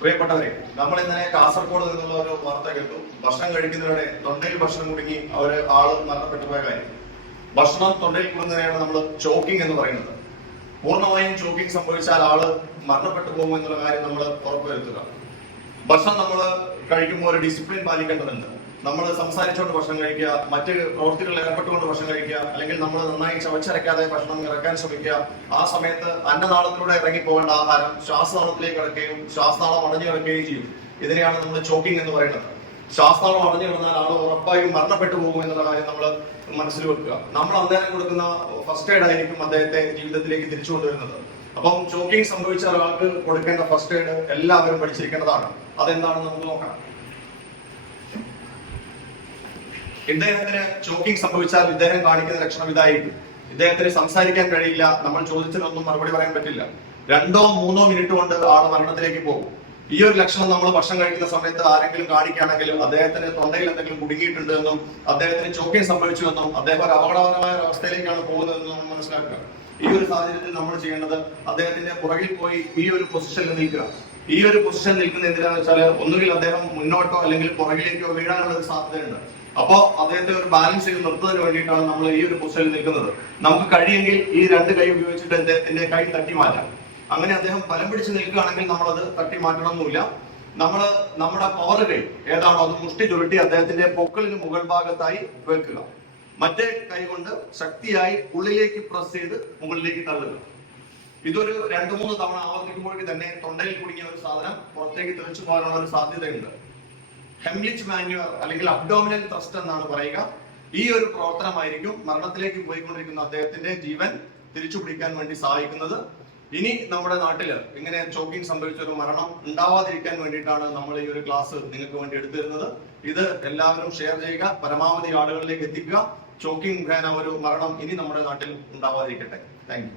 പ്രിയപ്പെട്ടവരെ, നമ്മൾ ഇന്നലെ കാസർഗോഡ് നിന്നുള്ള ഒരു വാർത്ത കേട്ടു. ഭക്ഷണം കഴിക്കുന്നതിനിടെ തൊണ്ടയിൽ ഭക്ഷണം കുടുങ്ങി ആള് മരണപ്പെട്ടു പോയ കാര്യം. ഭക്ഷണം തൊണ്ടയിൽ കുടുങ്ങുന്നതിനെയാണ് നമ്മൾ ചോക്കിംഗ് എന്ന് പറയുന്നത്. പൂർണ്ണമായും ചോക്കിംഗ് സംഭവിച്ചാൽ ആള് മരണപ്പെട്ടു പോകും എന്നുള്ള കാര്യം നമ്മൾ ഉറപ്പുവരുത്തുക. ഭക്ഷണം നമ്മൾ കഴിക്കുമ്പോൾ ഒരു ഡിസിപ്ലിൻ പാലിക്കേണ്ടതുണ്ട്. നമ്മൾ സംസാരിച്ചുകൊണ്ട് ഭക്ഷണം കഴിക്കുക, മറ്റ് പ്രവൃത്തികളിൽ ഏർപ്പെട്ടുകൊണ്ട് ഭക്ഷണം കഴിക്കുക, അല്ലെങ്കിൽ നമ്മൾ നന്നായി ചവച്ചരയ്ക്കാതെ ഭക്ഷണം ഇറക്കാൻ ശ്രമിക്കുക. ആ സമയത്ത് അന്നനാളത്തിലൂടെ ഇറങ്ങിപ്പോകേണ്ട ആഹാരം ശ്വാസനാളത്തിലേക്ക് കിടക്കുകയും ശ്വാസനാളം അടഞ്ഞു കിടക്കുകയും ചെയ്യും. ഇതിനെയാണ് നമ്മൾ ചോക്കിംഗ് എന്ന് പറയുന്നത്. ശ്വാസനാളം അടഞ്ഞു കിടന്നാൽ ആൾ ഉറപ്പായും മരണപ്പെട്ടു പോകും എന്നുള്ള കാര്യം നമ്മൾ മനസ്സിൽ വെക്കുക. നമ്മൾ അന്നേരം കൊടുക്കുന്ന ഫസ്റ്റ് എയ്ഡ് ആയിരിക്കും അദ്ദേഹത്തെ ജീവിതത്തിലേക്ക് തിരിച്ചു കൊണ്ടുവരുന്നത്. അപ്പം ചോക്കിംഗ് സംഭവിച്ച ഒരാൾക്ക് കൊടുക്കേണ്ട ഫസ്റ്റ് എയ്ഡ് എല്ലാവരും പഠിച്ചിരിക്കേണ്ടതാണ്. അതെന്താണെന്ന് നമുക്ക് നോക്കാം. ഇദ്ദേഹത്തിന് ചോക്കിംഗ് സംഭവിച്ചാൽ ഇദ്ദേഹം കാണിക്കുന്ന ലക്ഷണം ഇതായിരിക്കും. ഇദ്ദേഹത്തിന് സംസാരിക്കാൻ കഴിയില്ല, നമ്മൾ ചോദിച്ചതിനൊന്നും മറുപടി പറയാൻ പറ്റില്ല. 2-3 മിനിറ്റ് കൊണ്ട് ആള് മരണത്തിലേക്ക് പോകും. ഈ ഒരു ലക്ഷണം നമ്മൾ ഭക്ഷണം കഴിക്കുന്ന സമയത്ത് ആരെങ്കിലും കാണിക്കുകയാണെങ്കിൽ അദ്ദേഹത്തിന് തൊണ്ടയിൽ എന്തെങ്കിലും കുടുങ്ങിയിട്ടുണ്ട് എന്നും അദ്ദേഹത്തിന് ചോക്കിംഗ് സംഭവിച്ചു എന്നും അദ്ദേഹം ഒരു അപകടകരമായ അവസ്ഥയിലേക്കാണ് പോകുന്നതെന്നും നമ്മൾ മനസ്സിലാക്കുക. ഈ ഒരു സാഹചര്യത്തിൽ നമ്മൾ ചെയ്യേണ്ടത് അദ്ദേഹത്തിന്റെ പുറകിൽ പോയി ഈ ഒരു പൊസിഷനിൽ നിൽക്കുക. ഈ ഒരു പൊസിഷൻ നിൽക്കുന്ന എന്തിനാന്ന് വെച്ചാൽ ഒന്നുകിൽ അദ്ദേഹം മുന്നോട്ടോ അല്ലെങ്കിൽ പുറകിലേക്കോ വീഴാനുള്ള ഒരു സാധ്യതയുണ്ട്. അപ്പോ അദ്ദേഹത്തെ ഒരു ബാലൻസ് ചെയ്ത് നിർത്തുന്നതിന് വേണ്ടിയിട്ടാണ് നമ്മൾ ഈ ഒരു പൊസിഷനിൽ നിൽക്കുന്നത്. നമുക്ക് കഴിയെങ്കിൽ ഈ 2 കൈ ഉപയോഗിച്ചിട്ട് അദ്ദേഹത്തിന്റെ കൈ തട്ടി മാറ്റാം. അങ്ങനെ അദ്ദേഹം ബലം പിടിച്ച് നിൽക്കുകയാണെങ്കിൽ നമ്മളത് തട്ടി മാറ്റണമെന്നില്ല. നമ്മുടെ പവർ കൈ ഏതാണോ അത് മുഷ്ടി ചുരുട്ടി അദ്ദേഹത്തിന്റെ പൊക്കിളിന് മുകൾ ഭാഗത്തായി വെക്കുക. മറ്റേ കൈ കൊണ്ട് ശക്തിയായി ഉള്ളിലേക്ക് പ്രസ് ചെയ്ത് മുകളിലേക്ക് തള്ളുക. ഇതൊരു 2-3 തവണ ആവർത്തിക്കുമ്പോഴേക്ക് തന്നെ തൊണ്ടയിൽ കുടുങ്ങിയ ഒരു സാധനം പുറത്തേക്ക് തെറിച്ചു പോകാനുള്ള ഒരു സാധ്യതയുണ്ട്. ഹെംലിച്ച് മാന്യുവർ അല്ലെങ്കിൽ അബ്ഡോമിനൽ ത്രസ്റ്റ് എന്നാണ് പറയുക. ഈ ഒരു പ്രവർത്തനമായിരിക്കും മരണത്തിലേക്ക് പോയിക്കൊണ്ടിരിക്കുന്ന അദ്ദേഹത്തിന്റെ ജീവൻ തിരിച്ചു പിടിക്കാൻ വേണ്ടി സഹായിക്കുന്നത്. ഇനി നമ്മുടെ നാട്ടില് ഇങ്ങനെ ചോക്കിംഗ് സംഭവിച്ച ഒരു മരണം ഉണ്ടാവാതിരിക്കാൻ വേണ്ടിയിട്ടാണ് നമ്മൾ ഈ ഒരു ക്ലാസ് നിങ്ങൾക്ക് വേണ്ടി എടുത്തിരുന്നത്. ഇത് എല്ലാവരും ഷെയർ ചെയ്യുക, പരമാവധി ആളുകളിലേക്ക് എത്തിക്കുക. ചോക്കിംഗ് മുഖേന ഒരു മരണം ഇനി നമ്മുടെ നാട്ടിൽ ഉണ്ടാവാതിരിക്കട്ടെ. Thank you.